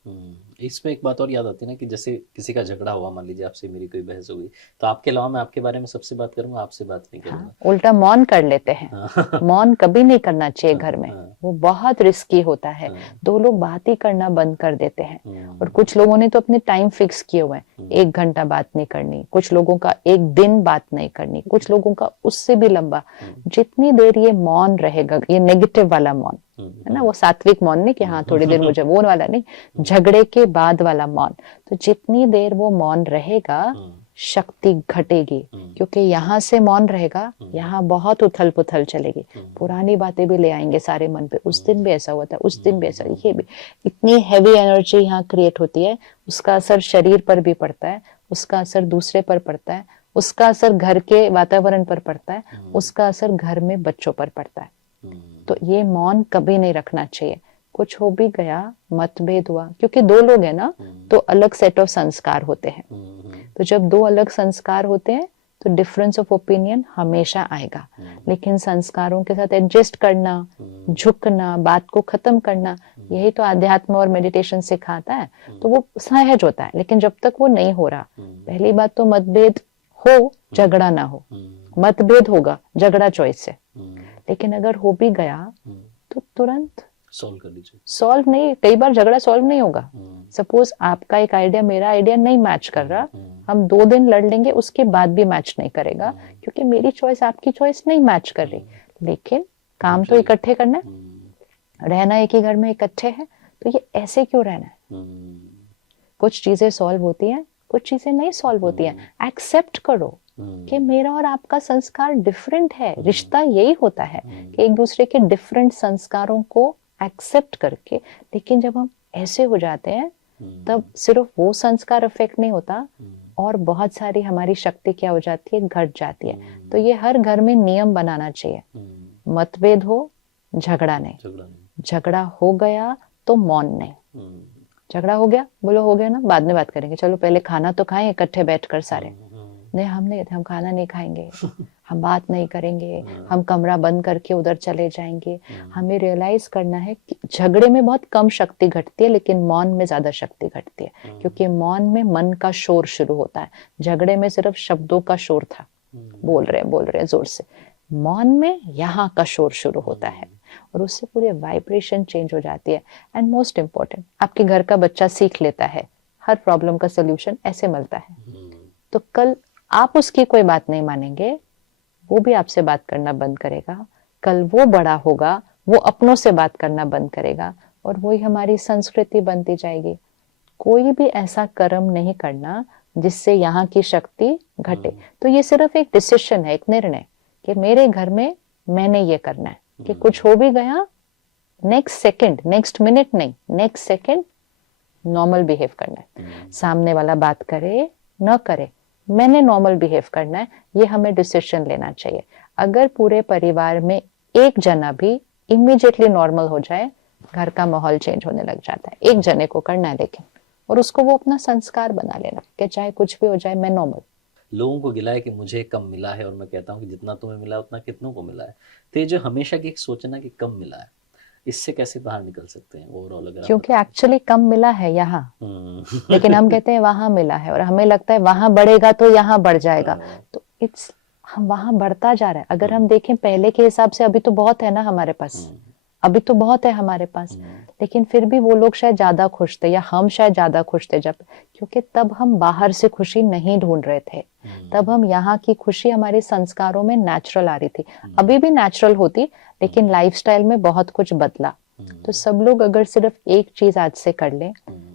इसमें एक बात और याद आती है ना कि जैसे किसी का झगड़ा हुआ, मान लीजिए आपसे मेरी कोई बहस हो गई, तो आपके अलावा मैं आपके बारे में सबसे बात करूंगा, आपसे बात नहीं करूंगा। उल्टा मौन कर लेते हैं। मौन कभी नहीं करना चाहिए घर में, वो बहुत रिस्की होता है। 2 लोग बात ही करना बंद कर देते हैं। और कुछ लोगों ने तो अपने टाइम फिक्स किए हुए हैं, 1 घंटा बात नहीं करनी, कुछ लोगों का 1 दिन बात नहीं करनी, कुछ लोगों का उससे भी लंबा। जितनी देर ये मौन रहेगा, ये नेगेटिव वाला मौन है ना, वो सात्विक मौन नहीं कि हाँ थोड़ी देर मुझे वो वाला नहीं, झगड़े के बाद वाला मौन। तो जितनी देर वो मौन रहेगा शक्ति घटेगी, क्योंकि यहाँ से मौन रहेगा, यहाँ बहुत उथल पुथल चलेगी, पुरानी बातें भी ले आएंगे सारे मन पे, उस दिन भी ऐसा हुआ था, उस दिन भी ऐसा, ये भी इतनी हैवी एनर्जी यहाँ क्रिएट होती है। उसका असर शरीर पर भी पड़ता है, उसका असर दूसरे पर पड़ता है, उसका असर घर के वातावरण पर पड़ता है, उसका असर घर में बच्चों पर पड़ता है। तो ये मौन कभी नहीं रखना चाहिए। कुछ हो भी गया, मतभेद हुआ, क्योंकि 2 लोग हैं ना तो अलग सेट ऑफ संस्कार होते हैं। तो जब 2 अलग संस्कार होते हैं तो डिफरेंस ऑफ ओपिनियन हमेशा आएगा। लेकिन संस्कारों के साथ एडजस्ट करना, झुकना, बात को खत्म करना, यही तो आध्यात्म और मेडिटेशन सिखाता है। तो वो सहज होता है। लेकिन जब तक वो नहीं हो रहा, पहली बात तो मतभेद हो, झगड़ा ना हो। मतभेद होगा, झगड़ा चॉइस है। लेकिन अगर हो भी गया तो तुरंत सॉल्व कर लीजिए। सॉल्व नहीं, कई बार झगड़ा सॉल्व नहीं होगा। सपोज आपका एक आइडिया मेरा आइडिया नहीं मैच कर रहा, हम 2 दिन लड़ लेंगे, उसके बाद भी मैच नहीं करेगा, क्योंकि मेरी चॉइस आपकी चॉइस नहीं मैच कर रही। लेकिन काम तो इकट्ठे करना है, रहना एक ही घर में इकट्ठे है, तो ये ऐसे क्यों रहना है? कुछ चीजें सॉल्व होती हैं, कुछ चीजें नहीं सॉल्व होती हैं। एक्सेप्ट करो, कि मेरा और आपका संस्कार डिफरेंट है। रिश्ता यही होता है कि एक दूसरे के डिफरेंट संस्कारों को एक्सेप्ट करके, लेकिन जब हम ऐसे हो जाते हैं तब सिर्फ वो संस्कार अफेक्ट नहीं होता और बहुत सारी हमारी शक्ति क्या हो जाती है, घट जाती है। तो ये हर घर में नियम बनाना चाहिए, मतभेद हो, झगड़ा नहीं, झगड़ा हो गया तो मौन नहीं। झगड़ा हो गया, बोलो हो गया ना, बाद में बात करेंगे, चलो पहले खाना तो खाएं इकट्ठे बैठकर सारे। नहीं, हम खाना नहीं खाएंगे, हम बात नहीं करेंगे, हम कमरा बंद करके उधर चले जाएंगे। हमें रियलाइज करना है कि झगड़े में बहुत कम शक्ति घटती है, लेकिन मौन में ज्यादा शक्ति घटती है, क्योंकि मौन में मन का शोर शुरू होता है। झगड़े में सिर्फ शब्दों का शोर था, बोल रहे जोर से। मौन में यहाँ का शोर शुरू होता है और उससे पूरी वाइब्रेशन चेंज हो जाती है। एंड मोस्ट इम्पोर्टेंट, आपके घर का बच्चा सीख लेता है हर प्रॉब्लम का सोल्यूशन ऐसे मिलता है, तो कल आप उसकी कोई बात नहीं मानेंगे, वो भी आपसे बात करना बंद करेगा। कल वो बड़ा होगा, वो अपनों से बात करना बंद करेगा और वही हमारी संस्कृति बनती जाएगी। कोई भी ऐसा कर्म नहीं करना जिससे यहाँ की शक्ति घटे। तो ये सिर्फ एक डिसीजन है, एक निर्णय कि मेरे घर में मैंने ये करना है कि कुछ हो भी गया, नेक्स्ट सेकंड, नेक्स्ट मिनट नहीं, नेक्स्ट सेकंड नॉर्मल बिहेव करना है। सामने वाला बात करे न करे, मैंने नॉर्मल बिहेव करना है, ये हमें डिसीजन लेना चाहिए। अगर पूरे परिवार में एक जना भी इमीडिएटली नॉर्मल हो जाए, घर का माहौल चेंज होने लग जाता है। एक जने को करना है लेकिन, और उसको वो अपना संस्कार बना लेना कि चाहे कुछ भी हो जाए मैं नॉर्मल। लोगों को गिला है कि मुझे कम मिला है और मैं कहता हूँ कि जितना तुम्हें मिला उतना कितनों को मिला है। तो ये जो हमेशा की एक सोचना कि कम मिला है, इससे कैसे बाहर निकल सकते हैं ओवरऑल? अगर क्योंकि एक्चुअली कम मिला है यहाँ, लेकिन हम कहते हैं वहां मिला है और हमें लगता है वहां बढ़ेगा तो यहाँ बढ़ जाएगा। तो इट्स, हम वहां बढ़ता जा रहा है। अगर हम देखें पहले के हिसाब से अभी तो बहुत है ना हमारे पास, अभी तो बहुत है हमारे पास, लेकिन फिर भी वो लोग शायद ज्यादा खुश थे या हम शायद ज्यादा खुश थे जब, क्योंकि तब हम बाहर से खुशी नहीं ढूंढ रहे थे। तब हम यहाँ की खुशी हमारे संस्कारों में नेचुरल आ रही थी, अभी भी नेचुरल होती, लेकिन लाइफस्टाइल में बहुत कुछ बदला। तो सब लोग अगर सिर्फ एक चीज आज से कर लें,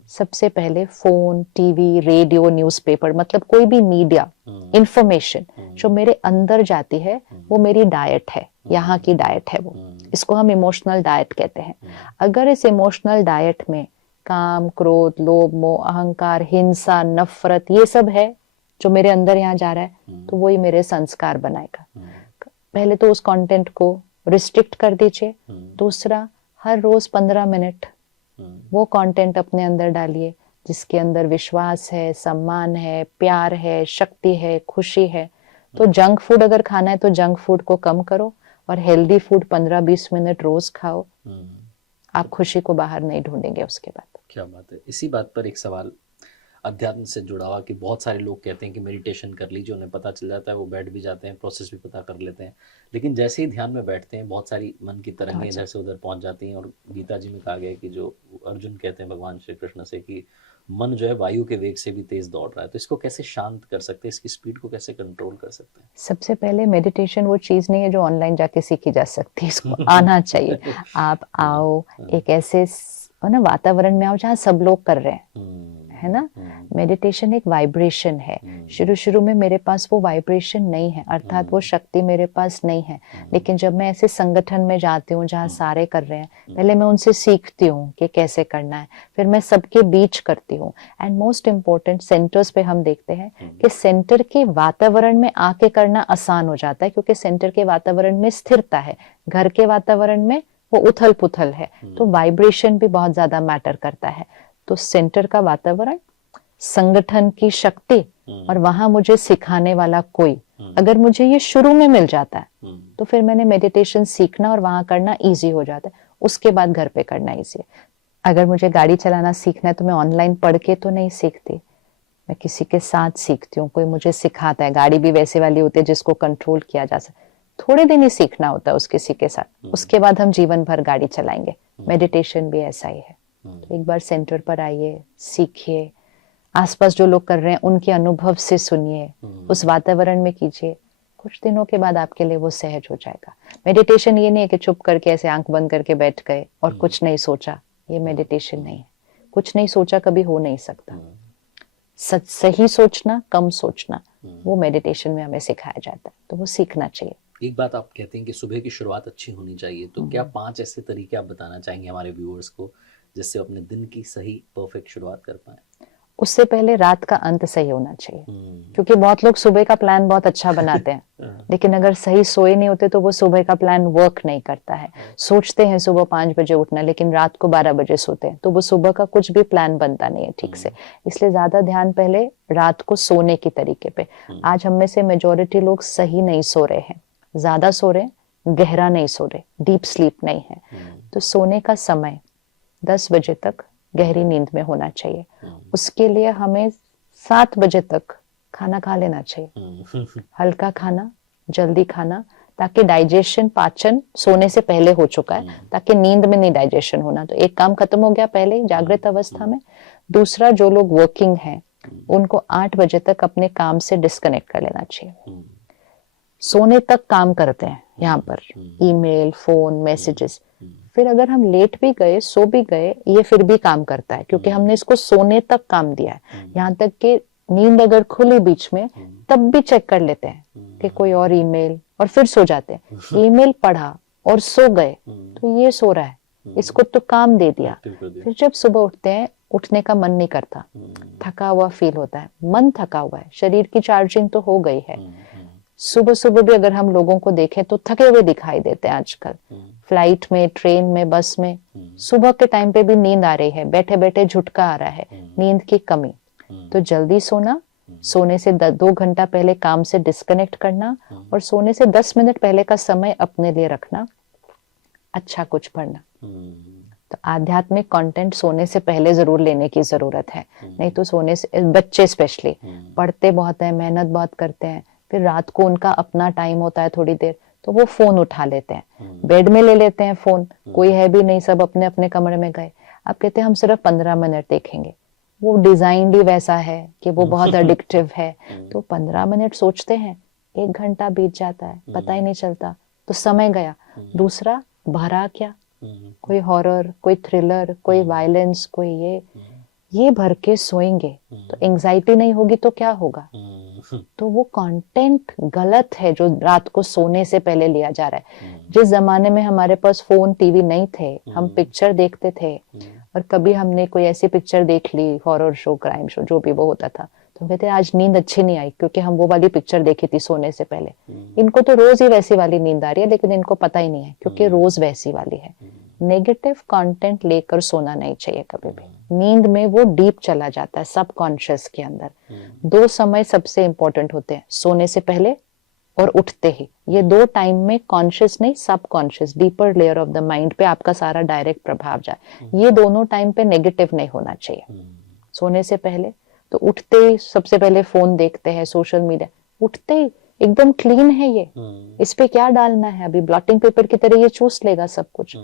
सबसे पहले फोन, टीवी, रेडियो, न्यूज़पेपर, मतलब कोई भी मीडिया इंफॉर्मेशन जो मेरे अंदर जाती है वो मेरी डाइट है, यहाँ की डाइट है वो, इसको हम इमोशनल डाइट कहते हैं। अगर इस इमोशनल डाइट में काम, क्रोध, लोभ, मोह, अहंकार, हिंसा, नफरत, ये सब है जो मेरे अंदर यहाँ जा रहा है, तो वही मेरे संस्कार बनाएगा। पहले तो उस कंटेंट को रिस्ट्रिक्ट कर दीजिए। दूसरा, हर रोज 15 मिनट वो कंटेंट अपने अंदर डालिए जिसके अंदर विश्वास है, सम्मान है, प्यार है, शक्ति है, खुशी है। तो जंक फूड अगर खाना है तो जंक फूड को कम करो और हेल्दी फूड 15-20 मिनट रोज खाओ। आप खुशी को बाहर नहीं ढूंढेंगे उसके बाद। क्या बात है। इसी बात पर एक सवाल अध्यात्म से जुड़ा हुआ कि बहुत सारे लोग कहते हैं कि मेडिटेशन कर लीजिए, उन्हें पता चल जाता है, वो बैठ भी जाते हैं, प्रोसेस भी पता कर लेते हैं, लेकिन जैसे ही ध्यान में बैठते हैं बहुत सारी मन की तरंगें इधर से उधर पहुंच जाती हैं। और गीता जी में कहा गया है कि जो अर्जुन कहते हैं भगवान श्री कृष्ण से कि मन जो है वायु के वेग से भी तेज दौड़ रहा है, तो इसको कैसे शांत कर सकते हैं, इसकी स्पीड को कैसे कंट्रोल कर सकते हैं? सबसे पहले मेडिटेशन वो चीज नहीं है जो ऑनलाइन जाके सीखी जा सकती है, इसको आना चाहिए। आप आओ, एक ऐसे ना वातावरण में आओ जहाँ सब लोग कर रहे हैं, है ना। मेडिटेशन एक वाइब्रेशन है। शुरू शुरू में मेरे पास वो वाइब्रेशन नहीं है, अर्थात वो शक्ति मेरे पास नहीं है, लेकिन जब मैं ऐसे संगठन में जाती हूँ जहाँ सारे कर रहे हैं, पहले मैं उनसे सीखती हूँ कि कैसे करना है, फिर मैं सबके बीच करती हूँ। एंड मोस्ट इम्पोर्टेंट, सेंटर्स पे हम देखते हैं कि सेंटर के वातावरण में आके करना आसान हो जाता है, क्योंकि सेंटर के वातावरण में स्थिरता है। घर के वातावरण में वो उथल पुथल है, तो वाइब्रेशन भी बहुत ज्यादा मैटर करता है। तो सेंटर का वातावरण, संगठन की शक्ति और वहां मुझे सिखाने वाला कोई, अगर मुझे ये शुरू में मिल जाता है तो फिर मैंने मेडिटेशन सीखना और वहां करना इजी हो जाता है। उसके बाद घर पे करना इजी है। अगर मुझे गाड़ी चलाना सीखना है तो मैं ऑनलाइन पढ़ के तो नहीं सीखती, मैं किसी के साथ सीखती हूँ, कोई मुझे सिखाता है। गाड़ी भी वैसे वाली होती है जिसको कंट्रोल किया जा सकता, थोड़े दिन ही सीखना होता है उस किसी के साथ, उसके बाद हम जीवन भर गाड़ी चलाएंगे। मेडिटेशन भी ऐसा ही है। तो एक बार सेंटर पर आइए, सीखिए, आसपास जो लोग कर रहे हैं उनके अनुभव से सुनिए, उस वातावरण में कीजिए। कुछ दिनों के बाद आपके लिए वो सहज हो जाएगा। मेडिटेशन ये नहीं है कि चुप करके ऐसे आंख बंद करके बैठ गए और कुछ नहीं सोचा, ये मेडिटेशन नहीं है। कुछ नहीं सोचा कभी हो नहीं सकता। सही सोचना, कम सोचना, वो मेडिटेशन में हमें सिखाया जाता है, तो वो सीखना चाहिए। एक बात आप कहते हैं कि सुबह की शुरुआत अच्छी होनी चाहिए, तो क्या 5 ऐसे तरीके आप बताना चाहेंगे हमारे व्यूअर्स को जिससे अपने दिन की सही परफेक्ट शुरुआत कर पाए? उससे पहले रात का अंत सही होना चाहिए, क्योंकि बहुत लोग सुबह का प्लान बहुत अच्छा बनाते हैं लेकिन अगर सही सोए नहीं होते तो वो सुबह का प्लान वर्क नहीं करता है। सोचते हैं सुबह 5 बजे उठना, लेकिन रात को 12 बजे सोते हैं, तो वो सुबह का कुछ भी प्लान बनता नहीं है ठीक से। इसलिए ज्यादा ध्यान पहले रात को सोने की तरीके पे। आज हम में से मेजोरिटी लोग सही नहीं सो रहे हैं, ज्यादा सो रहे हैं, गहरा नहीं सो रहे, डीप स्लीप नहीं है। तो सोने का समय 10 बजे तक गहरी नींद में होना चाहिए। उसके लिए हमें 7 बजे तक खाना खा लेना चाहिए, हल्का खाना, जल्दी खाना, ताकि डाइजेशन, पाचन सोने से पहले हो चुका है, ताकि नींद में नहीं डाइजेशन होना। तो एक काम खत्म हो गया पहले ही जागृत अवस्था में। दूसरा, जो लोग वर्किंग हैं उनको 8 बजे तक अपने काम से डिस्कनेक्ट कर लेना चाहिए। सोने तक काम करते हैं यहाँ पर, ईमेल, फोन, मैसेजेस, फिर अगर हम लेट भी गए, सो भी गए, ये फिर भी काम करता है, क्योंकि हमने इसको सोने तक काम दिया है। यहाँ तक कि नींद अगर खुली बीच में तब भी चेक कर लेते हैं कि कोई और ईमेल, और फिर सो जाते हैं। ईमेल पढ़ा और सो गए तो ये सो रहा है, इसको तो काम दे दिया। फिर जब सुबह उठते हैं, उठने का मन नहीं करता, थका हुआ फील होता है, मन थका हुआ है, शरीर की चार्जिंग तो हो गई है। सुबह सुबह भी अगर हम लोगों को देखें तो थके हुए दिखाई देते हैं आजकल, फ्लाइट में, ट्रेन में, बस में। सुबह के टाइम पे भी नींद आ रही है, बैठे बैठे झुटका आ रहा है, नींद की कमी। तो जल्दी सोना, सोने से 2 घंटा पहले काम से डिस्कनेक्ट करना, और सोने से 10 मिनट पहले का समय अपने लिए रखना, अच्छा कुछ पढ़ना। तो आध्यात्मिक कंटेंट सोने से पहले जरूर लेने की जरूरत है, नहीं तो सोने से, बच्चे स्पेशली पढ़ते बहुत है, मेहनत बहुत करते हैं, फिर रात को उनका अपना टाइम होता है थोड़ी देर, तो वो फोन उठा लेते हैं, बेड में ले लेते हैं फोन, कोई है भी नहीं, सब अपने अपने कमरे में गए। अब कहते हैं हम सिर्फ 15 मिनट देखेंगे, वो डिजाइन भी वैसा है कि वो बहुत एडिक्टिव है। तो 15 मिनट सोचते हैं, 1 घंटा बीत जाता है, पता ही नहीं चलता, तो समय गया। दूसरा, भरा क्या, कोई हॉरर, कोई थ्रिलर, कोई वायलेंस, कोई ये भर के सोएंगे तो एंजाइटी नहीं होगी तो क्या होगा। तो वो कंटेंट गलत है जो रात को सोने से पहले लिया जा रहा है। जिस जमाने में हमारे पास फोन, टीवी नहीं थे, हम पिक्चर देखते थे, और कभी हमने कोई ऐसी पिक्चर देख ली, हॉरर शो, क्राइम शो, जो भी वो होता था, तो कहते आज नींद अच्छी नहीं आई क्योंकि हम वो वाली पिक्चर देखी थी सोने से पहले। इनको तो रोज ही वैसी वाली नींद आ रही है, लेकिन इनको पता ही नहीं है क्योंकि रोज वैसी वाली है। नेगेटिव कंटेंट लेकर सोना नहीं चाहिए कभी भी। नींद में वो डीप चला जाता है, सबकॉन्शियस के अंदर। 2 समय सबसे इंपॉर्टेंट होते हैं, सोने से पहले और उठते ही। ये 2 टाइम में कॉन्शियस नहीं, subconscious, deeper layer of the mind पे आपका सारा डायरेक्ट प्रभाव जाए। ये दोनों टाइम पे नेगेटिव नहीं होना चाहिए। सोने से पहले तो उठते ही सबसे पहले फोन देखते हैं, सोशल मीडिया, उठते ही एकदम क्लीन है ये, इस पे क्या डालना है, अभी ब्लॉटिंग पेपर की तरह ये चूस लेगा सब कुछ।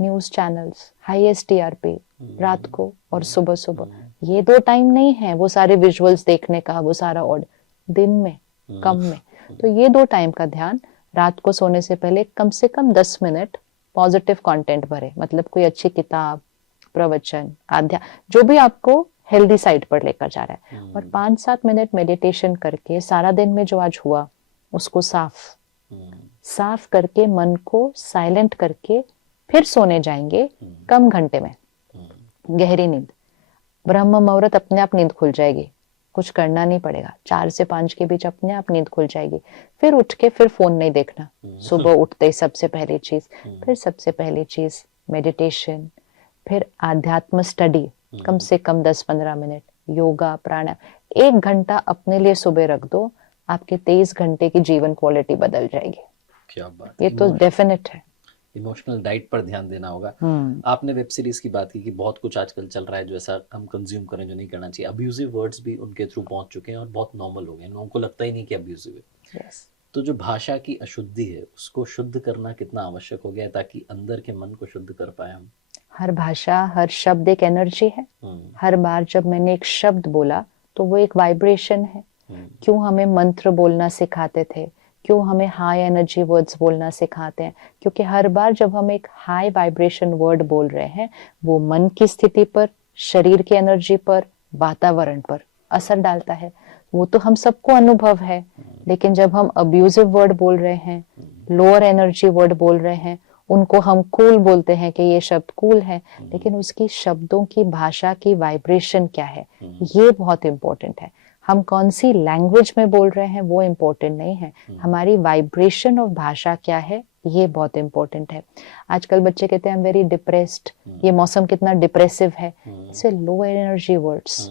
न्यूज चैनल्स, हाईएस्ट टीआरपी रात को और सुबह सुबह, ये 2 टाइम नहीं है वो सारे विजुअल्स देखने का, वो सारा ऑर्डर दिन में कम में। तो ये 2 टाइम का ध्यान, रात को सोने से पहले कम से कम 10 मिनट पॉजिटिव कंटेंट भरे, मतलब कोई अच्छी किताब, प्रवचन, जो भी आपको हेल्दी साइड पर लेकर जा रहा है। और 5-7 मिनट मेडिटेशन करके सारा दिन में जो आज हुआ उसको साफ करके, मन को साइलेंट करके फिर सोने जाएंगे कम घंटे में, गहरी नींद। ब्रह्म मुहूर्त अपने आप नींद खुल जाएगी, कुछ करना नहीं पड़ेगा, 4 से 5 के बीच अपने आप नींद खुल जाएगी। फिर उठ के फिर फोन नहीं देखना, सुबह उठते ही सबसे पहली चीज, फिर सबसे पहली चीज मेडिटेशन, फिर आध्यात्म स्टडी, कम से कम 10-15 मिनट, योगा, प्राणायाम, 1 घंटा अपने लिए सुबह रख दो, आपके 23 घंटे की जीवन क्वालिटी बदल जाएगी। क्या बात, ये तो डेफिनेट है। इमोशनल डाइट पर ध्यान देना होगा। आपने वेब सीरीज की बात की कि बहुत कुछ आजकल चल रहा है जो ऐसा हम कंज्यूम करें जो नहीं करना चाहिए। अब्यूजिव वर्ड्स भी उनके थ्रू पहुंच चुके हैं और बहुत नॉर्मल हो गए, लोगों को लगता ही नहीं कि अब्यूजिव है। तो जो भाषा की अशुद्धि है उसको शुद्ध करना कितना आवश्यक हो गया है ताकि अंदर के मन को शुद्ध कर पाए हम। हर भाषा, हर शब्द एक एनर्जी है। हर बार जब मैंने एक शब्द बोला तो वो एक वाइब्रेशन है। क्यों हमें मंत्र बोलना सिखाते थे, क्यों हमें हाई एनर्जी वर्ड्स बोलना सिखाते हैं, क्योंकि हर बार जब हम एक हाई वाइब्रेशन वर्ड बोल रहे हैं वो मन की स्थिति पर, शरीर की एनर्जी पर, वातावरण पर असर डालता है। वो तो हम सबको अनुभव है, लेकिन जब हम अब्यूजिव वर्ड बोल रहे हैं, लोअर एनर्जी वर्ड बोल रहे हैं, उनको हम कूल बोलते हैं कि ये शब्द कूल है, लेकिन उसकी शब्दों की भाषा की वाइब्रेशन क्या है, ये बहुत इंपॉर्टेंट है। हम कौन सी लैंग्वेज में बोल रहे हैं वो इम्पोर्टेंट नहीं है, हमारी वाइब्रेशन ऑफ भाषा क्या है ये बहुत इंपॉर्टेंट है। आजकल बच्चे कहते हैं आई एम वेरी डिप्रेस्ड, ये मौसम कितना डिप्रेसिव है, इसे लो एनर्जी वर्ड्स।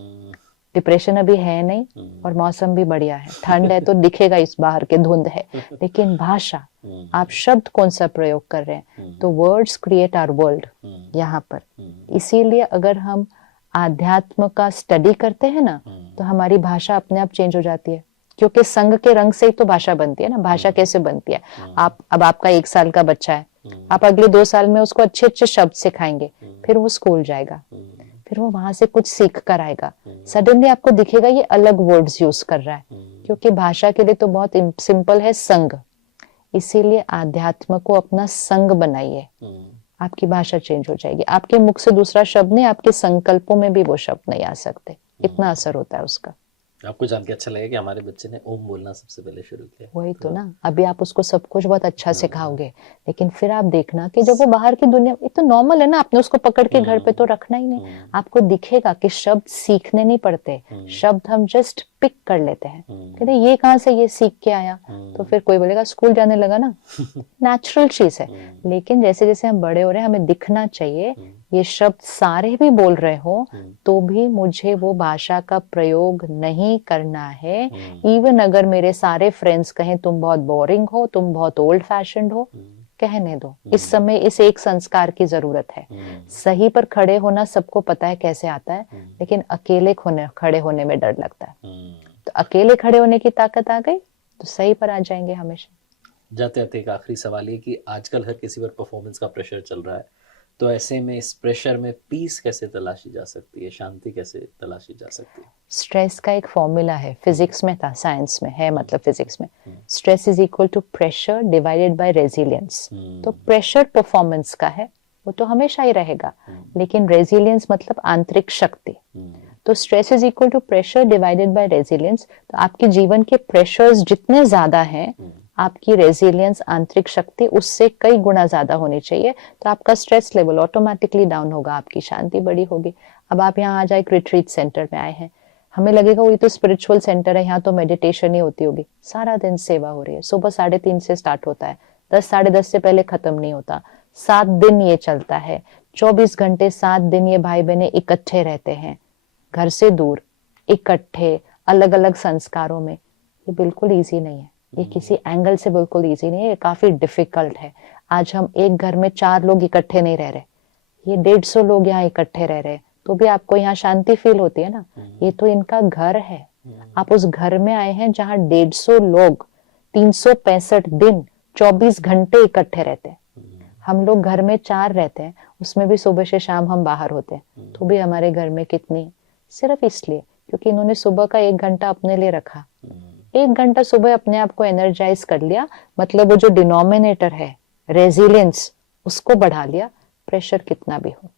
डिप्रेशन अभी है नहीं और मौसम भी बढ़िया है, ठंड है तो दिखेगा इस बाहर के धुंध है, लेकिन भाषा, आप शब्द कौन सा प्रयोग कर रहे हैं, तो वर्ड्स क्रिएट आवर वर्ल्ड यहाँ पर। इसीलिए अगर हम आध्यात्म का स्टडी करते हैं ना, तो हमारी भाषा अपने आप चेंज हो जाती है, क्योंकि संग के रंग से ही तो भाषा बनती है ना। भाषा कैसे बनती है, आप अब आपका 1 साल का बच्चा है, आप अगले 2 साल में उसको अच्छे अच्छे शब्द सिखाएंगे, फिर वो स्कूल जाएगा, फिर वो वहां से कुछ सीख कर आएगा, सडनली आपको दिखेगा ये अलग वर्ड्स यूज कर रहा है, क्योंकि भाषा के लिए तो बहुत सिंपल है संग। इसीलिए आध्यात्म को अपना संग बनाइए, आपकी भाषा चेंज हो जाएगी। आपके मुख से दूसरा शब्द नहीं, आपके संकल्पों में भी वो शब्द नहीं आ सकते, इतना असर होता है उसका। आपको जान के अच्छा लगे कि हमारे बच्चे ने ओम बोलना सबसे पहले शुरू किया। वही तो ना, अभी आप उसको सब कुछ बहुत अच्छा सिखाओगे, लेकिन फिर आप देखना कि जब वो बाहर की दुनिया, ये तो नॉर्मल है ना, आपने उसको पकड़ के घर पे तो रखना ही नहीं, आपको दिखेगा कि शब्द सीखने नहीं पड़ते, शब्द हम जस्ट पिक कर लेते हैं, कहते ये कहाँ से ये सीख के आया, तो फिर कोई बोलेगा स्कूल जाने लगा ना, नेचुरल चीज है। लेकिन जैसे जैसे हम बड़े हो रहे हैं, हमें दिखना चाहिए ये शब्द सारे भी बोल रहे हो तो भी मुझे वो भाषा का प्रयोग नहीं करना है। इवन अगर मेरे सारे फ्रेंड्स कहें तुम बहुत बोरिंग हो, तुम बहुत ओल्ड फैशन्ड हो, कहने दो, इस समय इस एक संस्कार की जरूरत है। सही पर खड़े होना सबको पता है कैसे आता है, लेकिन अकेले खड़े होने में डर लगता है। तो अकेले खड़े होने की ताकत आ गई तो सही पर आ जाएंगे हमेशा। जाते जाते एक आखिरी सवाल ये कि आजकल हर किसी पर परफॉर्मेंस का प्रेशर चल रहा है, तो ऐसे में इस प्रेशर में पीस कैसे तलाशी जा सकती है, शांति कैसे तलाशी जा सकती है? स्ट्रेस का एक फॉर्मूला है, फिजिक्स में था, साइंस में है, मतलब फिजिक्स में stress is equal to pressure divided by resilience. तो प्रेशर परफॉर्मेंस का है, वो तो हमेशा ही रहेगा, लेकिन रेजिलियंस मतलब आंतरिक शक्ति। तो stress is equal to pressure divided by resilience. तो आपके जीवन के प्रेशर्स जितने ज्यादा हैं, आपकी रेजिलियंस आंतरिक शक्ति उससे कई गुना ज्यादा होनी चाहिए, तो आपका स्ट्रेस लेवल ऑटोमेटिकली डाउन होगा, आपकी शांति बड़ी होगी। अब आप यहाँ आ जाए, एक रिट्रीट सेंटर में आए हैं, हमें लगेगा वो ये तो स्पिरिचुअल सेंटर है, यहाँ तो मेडिटेशन ही होती होगी। सारा दिन सेवा हो रही है, सुबह 3:30 से स्टार्ट होता है, 10 साढ़े 10 से पहले खत्म नहीं होता, 7 दिन ये चलता है, 24 घंटे 7 दिन ये भाई बहनें इकट्ठे रहते हैं, घर से दूर, इकट्ठे, अलग अलग संस्कारों में। ये बिल्कुल ईजी नहीं है, ये किसी एंगल से बिल्कुल इजी नहीं है, ये काफी डिफिकल्ट है। आज हम एक घर में 4 लोग इकट्ठे नहीं रह रहे, ये 150 लोग यहाँ इकट्ठे रह रहे, तो भी आपको यहाँ शांति फील होती है ना। ये तो इनका घर है, आप उस घर में आए हैं जहाँ 150 लोग 365 दिन 24 घंटे इकट्ठे रहते हैं। हम लोग घर में 4 रहते हैं, उसमें भी सुबह से शाम हम बाहर होते हैं, तो भी हमारे घर में कितनी, सिर्फ इसलिए क्योंकि इन्होंने सुबह का 1 घंटा अपने लिए रखा। 1 घंटा सुबह अपने आप को एनर्जाइज कर लिया, मतलब वो जो डिनोमिनेटर है रेजिलियंस, उसको बढ़ा लिया। प्रेशर कितना भी हो,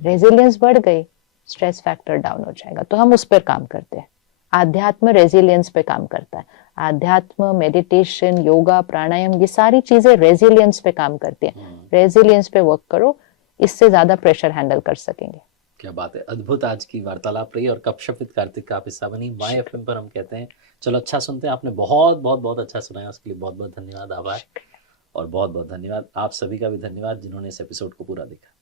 रेजिलियंस बढ़ गई, स्ट्रेस फैक्टर डाउन हो जाएगा। तो हम उस पर काम करते हैं, आध्यात्म रेजिलियंस पे काम करता है। आध्यात्म, मेडिटेशन, योगा, प्राणायाम, ये सारी चीजें रेजिलियंस पे काम करती हैं। रेजिलियंस पे वर्क करो, इससे ज्यादा प्रेशर हैंडल कर सकेंगे। क्या बात है, अद्भुत आज की वार्तालाप रही और गपशप विद कार्तिक का आप हिस्सा बनी। माय एफएम पर हम कहते हैं चलो अच्छा सुनते हैं। आपने बहुत बहुत बहुत अच्छा सुनाया, उसके लिए बहुत बहुत धन्यवाद, आभार और बहुत बहुत धन्यवाद। आप सभी का भी धन्यवाद जिन्होंने इस एपिसोड को पूरा देखा।